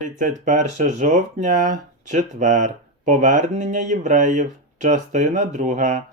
31 жовтня, четвер. Повернення євреїв, частина 2.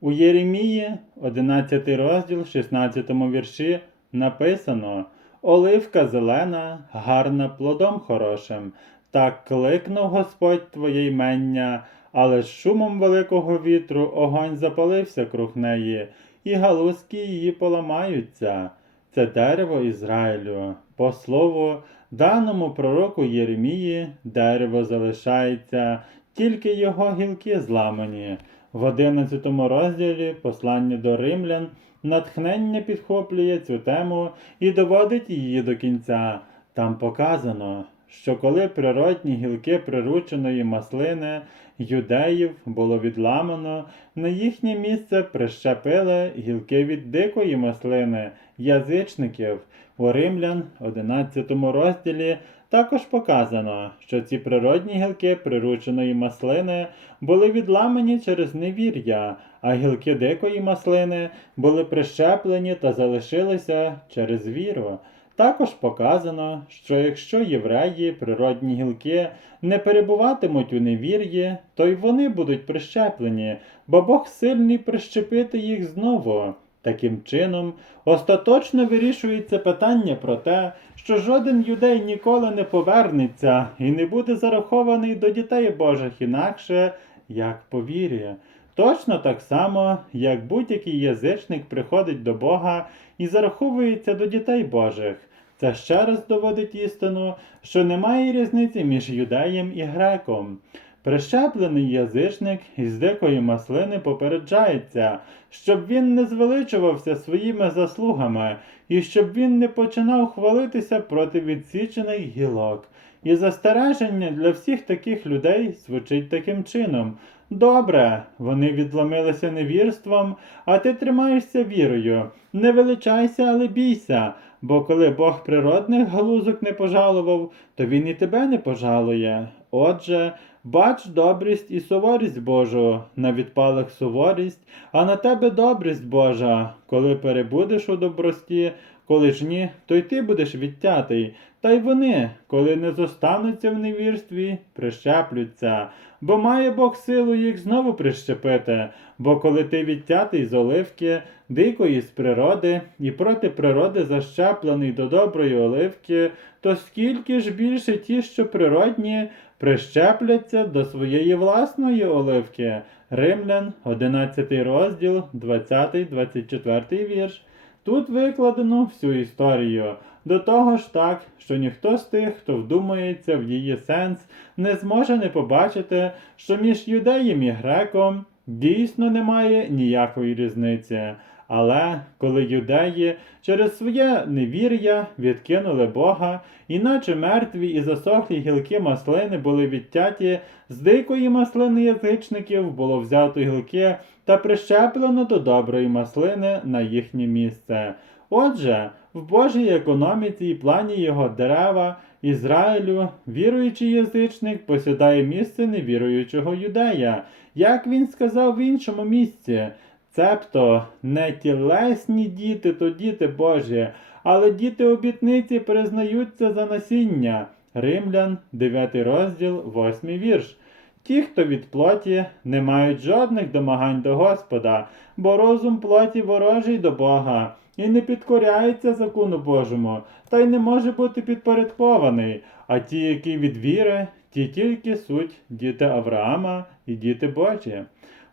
У Єремії, 11 розділ, 16 вірші написано: Оливка зелена, гарна плодом хорошим. Так кликнув Господь твоє ймення, але з шумом великого вітру огонь запалився круг неї, і галузки її поламаються. Це дерево Ізраїлю. По слову, даному пророку Єремії дерево залишається, тільки його гілки зламані. В 11 розділі послання до римлян натхнення підхоплює цю тему і доводить її до кінця. Там показано, що коли природні гілки прирученої маслини юдеїв було відламано, на їхнє місце прищепили гілки від дикої маслини, язичників. У Римлян, 11 розділі, також показано, що ці природні гілки прирученої маслини були відламані через невір'я, а гілки дикої маслини були прищеплені та залишилися через віру. Також показано, що якщо євреї, природні гілки, не перебуватимуть у невір'ї, то й вони будуть прищеплені, бо Бог сильний прищепити їх знову. Таким чином, остаточно вирішується питання про те, що жоден юдей ніколи не повернеться і не буде зарахований до дітей Божих інакше, як по вірі. Точно так само, як будь-який язичник приходить до Бога і зараховується до дітей Божих. Це ще раз доводить істину, що немає різниці між юдеєм і греком. Прищеплений язичник із дикої маслини попереджається, щоб він не звеличувався своїми заслугами і щоб він не починав хвалитися проти відсічених гілок. І застереження для всіх таких людей звучить таким чином. Добре, вони відломилися невірством, а ти тримаєшся вірою. Не величайся, але бійся, бо коли Бог природних галузок не пожалував, то він і тебе не пожалує. Отже, бач добрість і суворість Божу, на відпалих суворість, а на тебе добрість Божа, коли перебудеш у добрості, коли ж ні, то й ти будеш відтятий. Та й вони, коли не зостануться в невірстві, прищеплються, бо має Бог силу їх знову прищепити. Бо коли ти відтятий з оливки, дикої з природи, і проти природи защеплений до доброї оливки, то скільки ж більше ті, що природні, прищепляться до своєї власної оливки. Римлян, 11 розділ, 20-24 вірш. Тут викладено всю історію. До того ж так, що ніхто з тих, хто вдумається в її сенс, не зможе не побачити, що між юдеєм і греком дійсно немає ніякої різниці. Але коли юдеї через своє невір'я відкинули Бога, іначе мертві і засохлі гілки маслини були відтяті, з дикої маслини язичників було взято гілки та прищеплено до доброї маслини на їхнє місце. Отже, в Божій економіці і плані його дерева Ізраїлю віруючий язичник посідає місце невіруючого юдея, як він сказав в іншому місці. Цебто не тілесні діти, то діти Божі, але діти обітниці признаються за насіння. Римлян, 9 розділ, 8 вірш. Ті, хто від плоті, не мають жодних домагань до Господа, бо розум плоті ворожий до Бога, і не підкоряється закону Божому, та й не може бути підпорядкований. А ті, які від віри, ті тільки суть діти Авраама і діти Божі.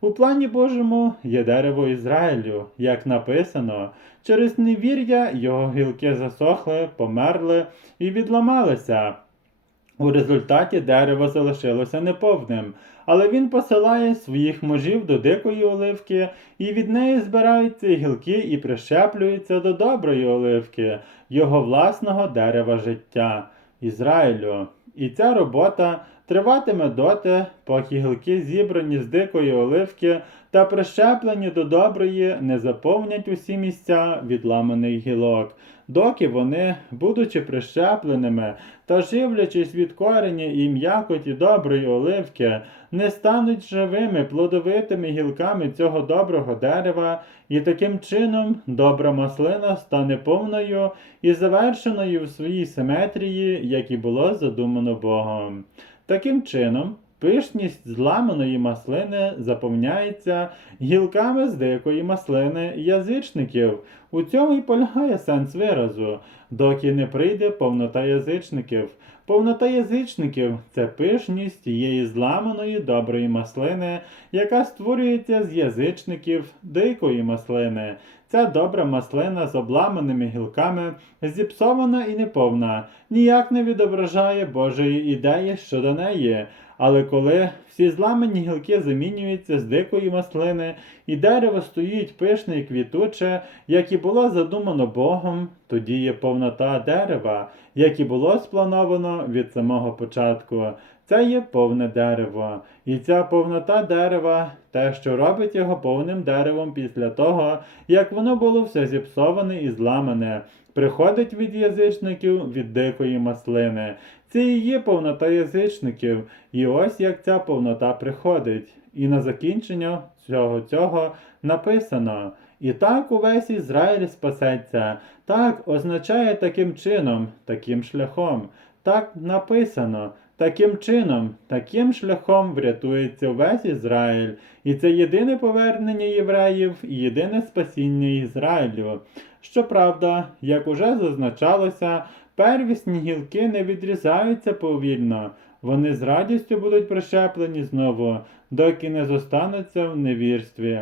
У плані Божому є дерево Ізраїлю, як написано, через невір'я його гілки засохли, померли і відламалися. У результаті дерево залишилося неповним, але він посилає своїх мужів до дикої оливки, і від неї збираються гілки і прищеплюються до доброї оливки, його власного дерева життя, Ізраїлю. І ця робота триватиме доти, поки гілки, зібрані з дикої оливки та прищеплені до доброї, не заповнять усі місця відламаних гілок. Доки вони, будучи прищепленими та живлячись від корені і м'якоті доброї оливки, не стануть живими плодовитими гілками цього доброго дерева, і таким чином добра маслина стане повною і завершеною в своїй симетрії, як і було задумано Богом. Таким чином, пишність зламаної маслини заповняється гілками з дикої маслини язичників. У цьому й полягає сенс виразу, доки не прийде повнота язичників. Повнота язичників це пишність тієї зламаної доброї маслини, яка створюється з язичників дикої маслини. Ця добра маслина з обламаними гілками, зіпсована і неповна, ніяк не відображає Божої ідеї щодо неї. Але коли всі зламані гілки замінюються з дикої маслини, і дерево стоїть пишне і квітуче, як і було задумано Богом, тоді є повнота дерева, як і було сплановано від самого початку. Це є повне дерево. І ця повнота дерева, те, що робить його повним деревом після того, як воно було все зіпсоване і зламане, приходить від язичників від дикої маслини. Це і є повнота язичників, і ось як ця повнота приходить. І на закінчення всього цього написано. І так увесь Ізраїль спасеться. Так означає таким чином, таким шляхом. Так написано. Таким чином, таким шляхом врятується весь Ізраїль. І це єдине повернення євреїв і єдине спасіння Ізраїлю. Щоправда, як уже зазначалося, первісні гілки не відрізаються повільно. Вони з радістю будуть прищеплені знову, доки не зостануться в невірстві.